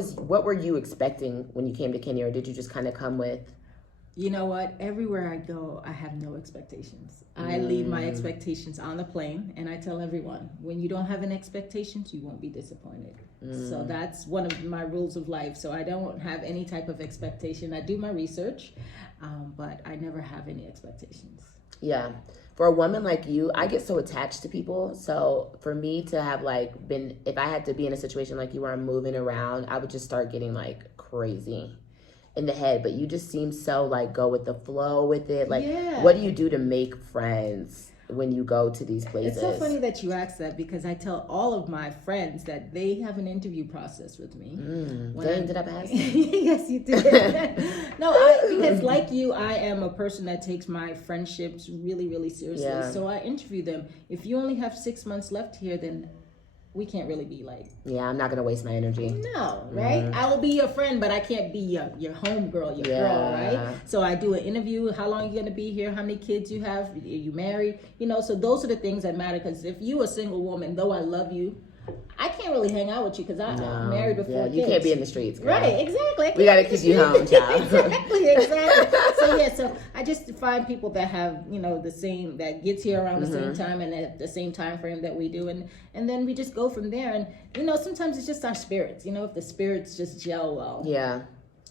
were you expecting when you came to Kenya, or did you just kind of come with? You know what? Everywhere I go, I have no expectations. I leave my expectations on the plane, and I tell everyone, when you don't have any expectations, you won't be disappointed. So that's one of my rules of life. So I don't have any type of expectation. I do my research, but I never have any expectations. Yeah. For a woman like you, I get so attached to people. So for me to have if I had to be in a situation like you where I'm moving around, I would just start getting crazy in the head. But you just seem so go with the flow with it. What do you do to make friends when you go to these places? It's so funny that you asked that, because I tell all of my friends that they have an interview process with me. Did I pass? Yes, you did. No, because like you, I am a person that takes my friendships really, really seriously. Yeah. So I interview them. If you only have 6 months left here, then we can't really be Yeah, I'm not going to waste my energy. No, right? I will be your friend, but I can't be your home girl, your girl, right? So I do an interview. How long are you going to be here? How many kids you have? Are you married? So those are the things that matter, because if you a single woman, though I love you, I can't really hang out with you because I'm married with 4 kids. You can't be in the streets, girl. Right, exactly. We got to keep you home, child. Exactly. So I just find people that have, the same, that gets here around the same time and at the same time frame that we do. And then we just go from there. And, sometimes it's just our spirits. If the spirits just gel well. Yeah.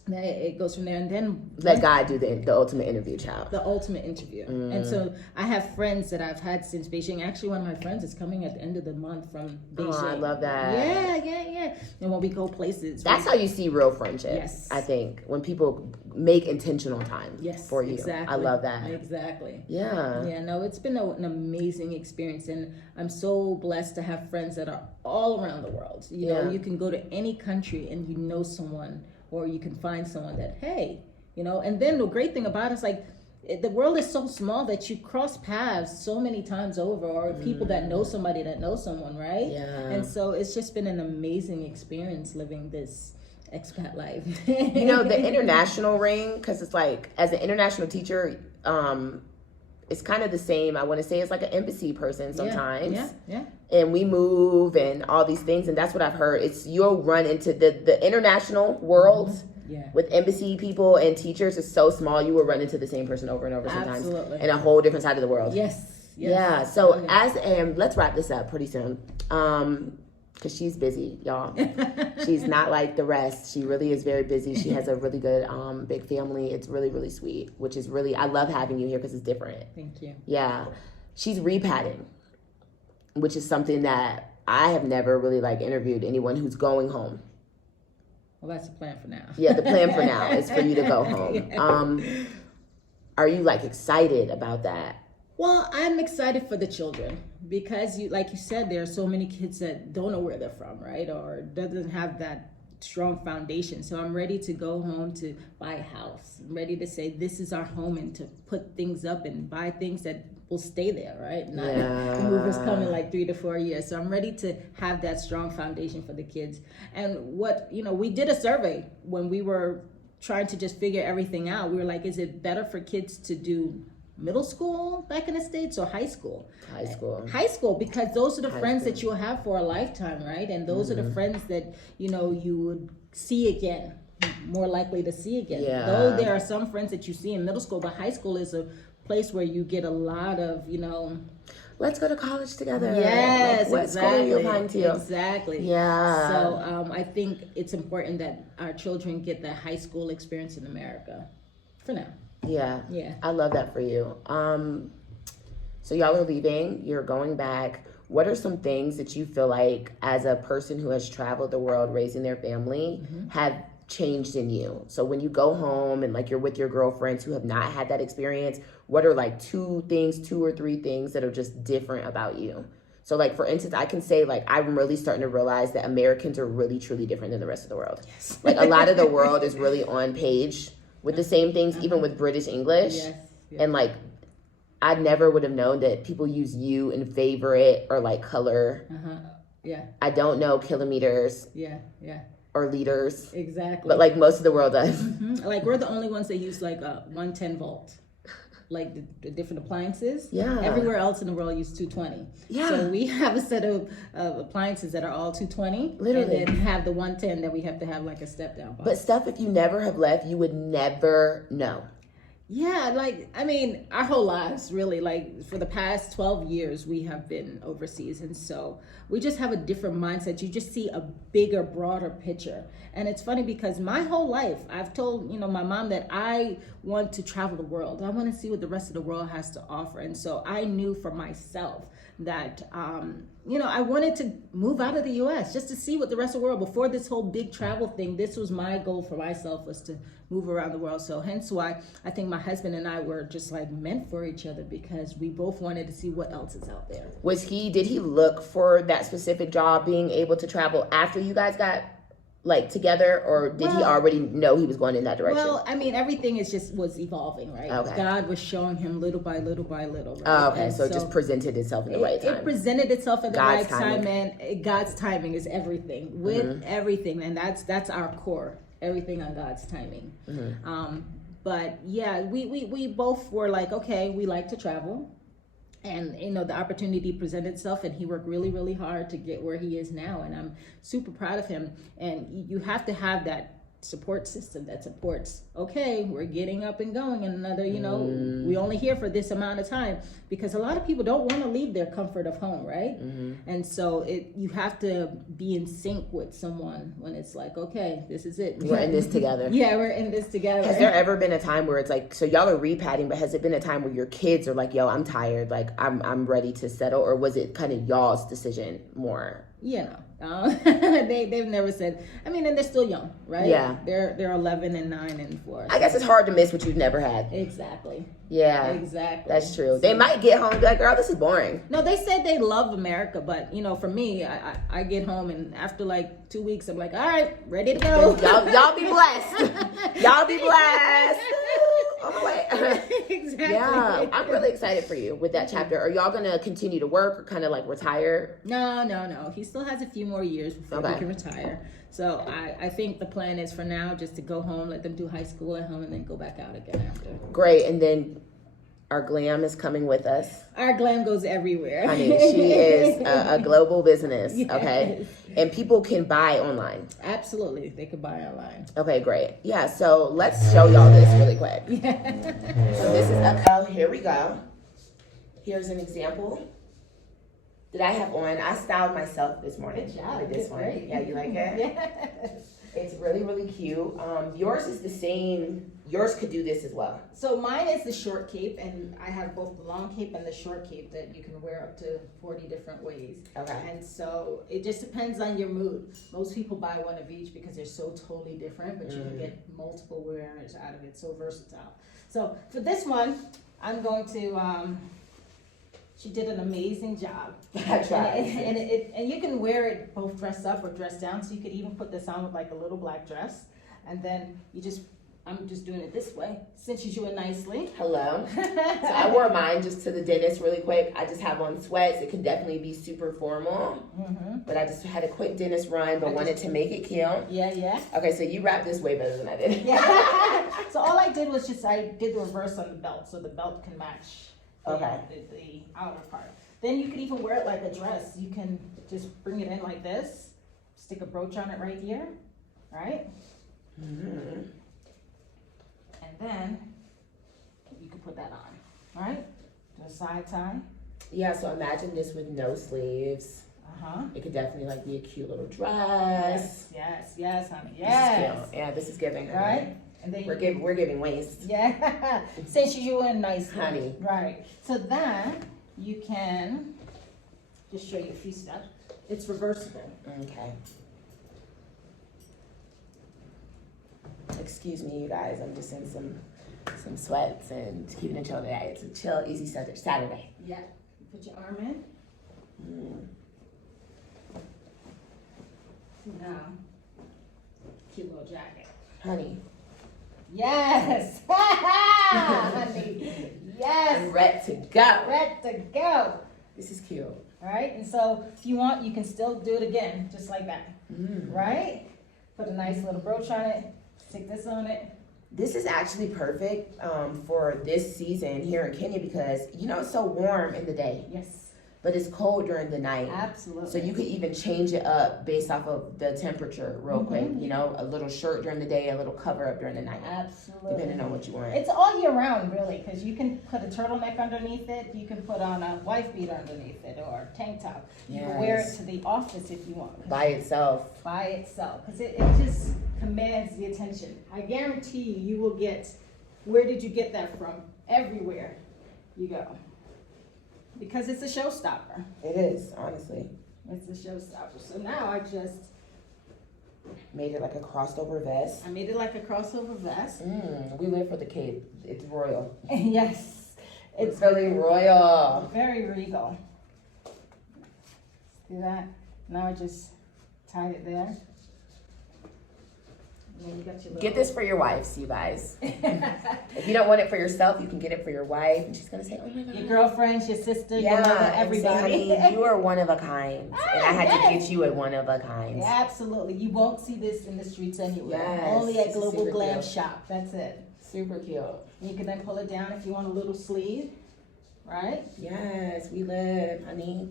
It goes from there, and then let God do the ultimate interview, child. The ultimate interview. And so I have friends that I've had since Beijing. Actually, one of my friends is coming at the end of the month from Beijing. Oh, I love that. Yeah. And when we go places, that's how you see real friendship. Yes, I think when people make intentional time. For you. Exactly. I love that. Exactly. Yeah. No, it's been an amazing experience, and I'm so blessed to have friends that are all around the world. You can go to any country and you know someone, or you can find someone that, hey, and then the great thing about it is the world is so small that you cross paths so many times over, or people that know somebody that knows someone, right? Yeah. And so it's just been an amazing experience living this expat life. The international ring, because it's as an international teacher, it's kind of the same. I want to say it's like an embassy person sometimes. Yeah. And we move and all these things, and that's what I've heard. You'll run into the international world with embassy people and teachers is so small. You will run into the same person over and over sometimes, in a whole different side of the world. Yes. Yeah. So let's wrap this up pretty soon. Because she's busy, y'all. She's not like the rest. She really is very busy. She has a really good big family. It's really, really sweet, which is really, I love having you here because it's different. Thank you. Yeah. She's repatting, which is something that I have never really interviewed anyone who's going home. Well, that's the plan for now. Yeah, the plan for now is for you to go home. Are you excited about that? Well, I'm excited for the children because, like you said, there are so many kids that don't know where they're from, right? Or doesn't have that strong foundation. So I'm ready to go home to buy a house. I'm ready to say this is our home and to put things up and buy things that will stay there, right? Not the movers come in 3 to 4 years. So I'm ready to have that strong foundation for the kids. And we did a survey when we were trying to just figure everything out. We were like, is it better for kids to do middle school back in the States or high school? High school, because those are the friends that you'll have for a lifetime, right? And those are the friends that, you would see again, more likely to see again. Yeah. Though there are some friends that you see in middle school, but high school is a place where you get a lot of, let's go to college together. Yes, what exactly. School you're applying to? Exactly. Yeah. So I think it's important that our children get the high school experience in America for now. Yeah. Yeah. I love that for you. So y'all are leaving, you're going back. What are some things that you feel like as a person who has traveled the world raising their family have changed in you? So when you go home and like you're with your girlfriends who have not had that experience, what are like two or three things that are just different about you? So like, for instance, I can say like, I'm really starting to realize that Americans are really, truly different than the rest of the world. Yes. Like a lot of the world is really on page with the same things, even with British English. Yes. And like, I never would have known that people use you in favorite or like color. Yeah. I don't know kilometers. Yeah. Or liters. Exactly. But like most of the world does. Like we're the only ones that use like a 110 volt. Like the different appliances. Yeah. Everywhere else in the world use 220. Yeah. So we have a set of appliances that are all 220. Literally. And then have the 110 that we have to have like a step down box. But stuff, if you never have left, you would never know. Yeah, like, I mean, our whole lives, really, like, for the past 12 years, we have been overseas. And so we just have a different mindset. You just see a bigger, broader picture. And it's funny because my whole life, I've told, my mom that I want to travel the world. I want to see what the rest of the world has to offer. And so I knew for myself that, I wanted to move out of the U.S. just to see what the rest of the world, before this whole big travel thing, this was my goal for myself, was to move around the world. So hence why I think my husband and I were just like meant for each other, because we both wanted to see what else is out there. Did he look for that specific job, being able to travel, after you guys got like together, or did he already know he was going in that direction? Well, I mean, everything was evolving, right? Okay. God was showing him little by little by little. Right? Oh, okay. So it just presented itself in the right time. It presented itself at the God's right time, and God's timing is everything. With everything, and that's our core. Everything on God's timing. But yeah, we both were like, okay, we like to travel. And, the opportunity presented itself, and he worked really, really hard to get where he is now. And I'm super proud of him. And you have to have that support system that supports, okay, we're getting up and going, and another, we only here for this amount of time, because a lot of people don't want to leave their comfort of home, right? And so you have to be in sync with someone when it's like, okay, this is it. We're in this together. Yeah, we're in this together. Has there ever been a time where it's like, so y'all are repatting, but has it been a time where your kids are like, yo, I'm tired, like I'm ready to settle, or was it kind of y'all's decision more? They've never said. I mean, and they're still young, right? Yeah. They're 11 and 9 and 4. I guess it's hard to miss what you've never had. Exactly. Yeah. Exactly. That's true. They might get home and be like, girl, this is boring. No, they said they love America, but for me, I get home, and after like 2 weeks, I'm like, all right, ready to go. Y'all be blessed. Y'all be blessed. On the way. Exactly. Yeah, I'm really excited for you with that chapter. Are y'all gonna continue to work, or kind of like retire? No. He still has a few more years before he can retire. So I think the plan is for now just to go home, let them do high school at home, and then go back out again after. Great, and then our glam is coming with us. Our glam goes everywhere. Honey, she is a global business, Yes. okay? And people can buy online. Absolutely, they could buy online. Okay, great. Yeah, so let's show y'all this really quick. So this is here we go. Here's an example that I have on. I styled myself this morning. Good job. With this one. Great. Yeah, you like it? Yes. It's really, really cute. Yours is the same. Yours could do this as well. So mine is the short cape, and I have both the long cape and the short cape that you can wear up to 40 different ways. Okay. And so it just depends on your mood. Most people buy one of each because they're so totally different, but you can get multiple wearers out of it. So versatile. So for this one, I'm going to. She did an amazing job. I tried. And you can wear it both dressed up or dressed down. So you could even put this on with like a little black dress, and then I'm just doing it this way. Cinches you in nicely. Hello. So I wore mine just to the dentist really quick. I just have on sweats. It can definitely be super formal. But I just had a quick dentist run, but wanted to make it cute. Yeah. Okay, so you wrapped this way better than I did. Yeah. So all I did was I did the reverse on the belt, so the belt can match the outer part. Then you could even wear it like a dress. You can just bring it in like this, stick a brooch on it right here, right? And then you can put that on, right? Do a side tie. Yeah, so imagine this with no sleeves. It could definitely like be a cute little dress. Yes, honey. Yes. This is cute. Yeah, this is giving. Right? And then we're giving waist. Yeah. Cinches you in nicely. Honey. Right. So then you can just show you a few steps. It's reversible. Okay. Excuse me, you guys. I'm just in some sweats and keeping it chill today. It's a chill, easy Saturday. Yeah. Put your arm in. Now, cute little jacket. Honey. Yes! Honey. Yes! I'm ready to go. Ready to go. This is cute. All right, and so if you want, you can still do it again, just like that. Right? Put a nice little brooch on it. Stick this on it. This is actually perfect for this season here in Kenya because, you know, it's so warm in the day. Yes. But it's cold during the night. Absolutely. So you could even change it up based off of the temperature real quick. You know, a little shirt during the day, a little cover up during the night. Absolutely. Depending on what you want. It's all year round, really, because you can put a turtleneck underneath it. You can put on a wife beater underneath it or a tank top. You can wear it to the office if you want. By itself. By itself. Because it just commands the attention. I guarantee you will get, where did you get that from? Everywhere you go. Because it's a showstopper. It is, honestly. It's a showstopper. So now I just made it like a crossed over vest. I made it like a crossover vest. We live for the Cape. It's royal. Yes. It's really royal. Very regal. See that? Now I just tied it there. And then you got your little... Get this for your wives, you guys. If you don't want it for yourself, you can get it for your wife. And she's going to say, oh my God. Your girlfriends, your sister, your mother, everybody. Say, honey, you are one of a kind. And I had to get you a one of a kind. Yeah, absolutely. You won't see this in the streets anywhere. Yes, only at Global Glam cute. Shop. That's it. Super cute. You can then pull it down if you want a little sleeve. Right? Yes, we live, honey.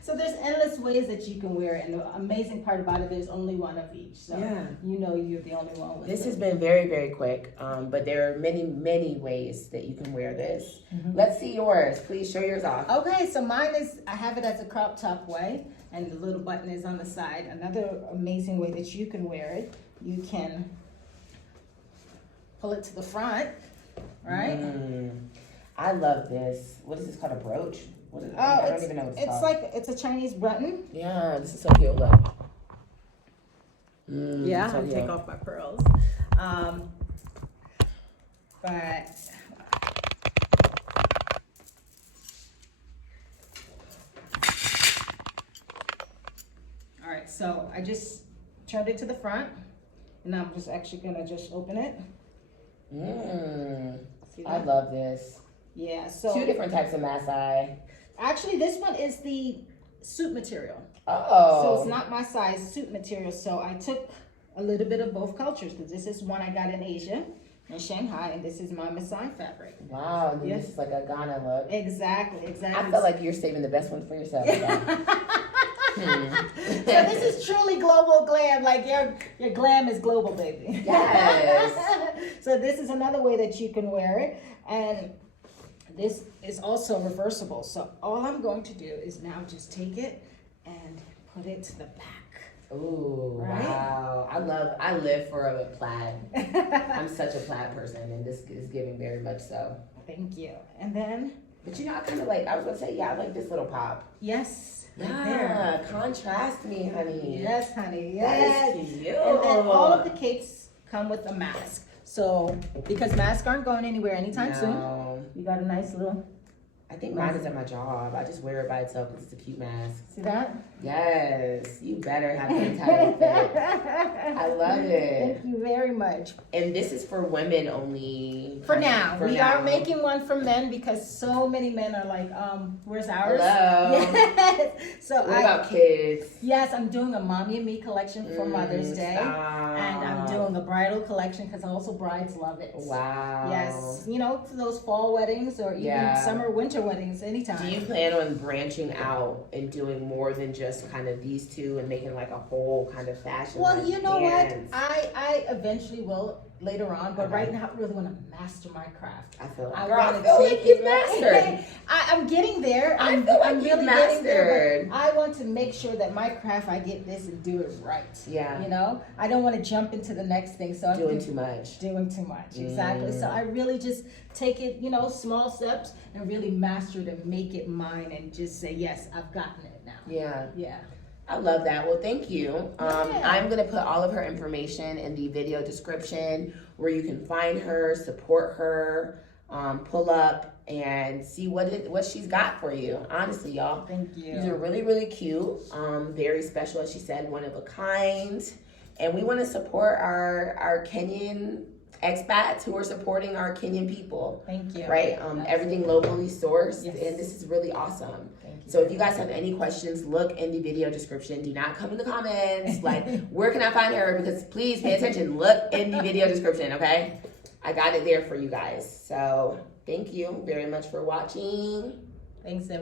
So there's endless ways that you can wear it, and the amazing part about it, there's only one of each. So you know you're the only one with this it. has been very, very quick, but there are many, many ways that you can wear this. Let's see yours. Please show yours off. Okay, so mine is, I have it as a crop top way, and the little button is on the side. Another amazing way that you can wear it, you can pull it to the front, right? I love this. What is this called? A brooch? What is it? Oh, I don't even know what it's called. It's like, it's a Chinese button. Yeah, this is so cute. Look. Yeah, so I'll cute. take off my pearls. But all right, so I just turned it to the front, and I'm just actually gonna just open it. See I that? love this. Yeah, so 2 different types of Masai. actually this one is the suit material. Oh. So it's not my size suit material. So I took a little bit of both cultures, because this is one I got in Asia, in Shanghai, and this is my Masai fabric. Wow, Yes. this is like a Ghana look. Exactly. I feel like you're saving the best one for yourself. So this is truly global glam. Like your glam is global, baby. Yes. So this is another way that you can wear it, and this is also reversible. So all I'm going to do is now just take it and put it to the back. Ooh, Right? wow. I live for a plaid. I'm such a plaid person, and this is giving very much so. Thank you. And then, But you know, I kind of like, I was going to say, I like this little pop. yes, right Yeah, there. contrast me, honey. Yes, honey. That Yes. is cute. And then all of the capes come with a mask. So because masks aren't going anywhere anytime soon, No. you got a nice little. I think mine is at my job. I just wear it by itself because it's a cute mask. See that? Yes, you better have an Untitled fit. I love it. Thank you very much. And this is for women only. For now, For we now. are making one for men because so many men are like, where's ours? Hello. Yes. So What about kids? yes, I'm doing a Mommy and Me collection for Mother's Day. Stop. And I'm doing a bridal collection because also brides love it. Wow. Yes, you know, for those fall weddings or even summer, winter weddings, anytime. Do you plan on branching out and doing more than just kind of these two and making like a whole kind of fashion? Well, like you know dance? what? I eventually will later on, but Okay. right now I really want to master my craft. I feel like, I girl, I wanna feel take like you've it- mastered. I'm getting there. I feel like you've really getting there. mastered. But I want to make sure that my craft, I get this and do it right. Yeah. You know, I don't want to jump into the next thing. So I'm Doing too much. Doing too much, exactly. So I really just take it, you know, small steps and really master it and make it mine and just say, yes, I've gotten it now. Yeah. Yeah. I love that. Well, thank you. Yeah. I'm going to put all of her information in the video description where you can find her, support her, pull up and see what she's got for you. Honestly, y'all. Thank you. These are really, really cute. Very special, as she said, one of a kind. And we want to support our Kenyan expats who are supporting our Kenyan people. Thank you. Right? Everything locally sourced. Yes. And this is really awesome. Thank you. So if you guys have any questions, look in the video description. Do not come in the comments like, where can I find her? Because please pay attention. Look in the video description, okay? I got it there for you guys. So thank you very much for watching. Thanks, everyone.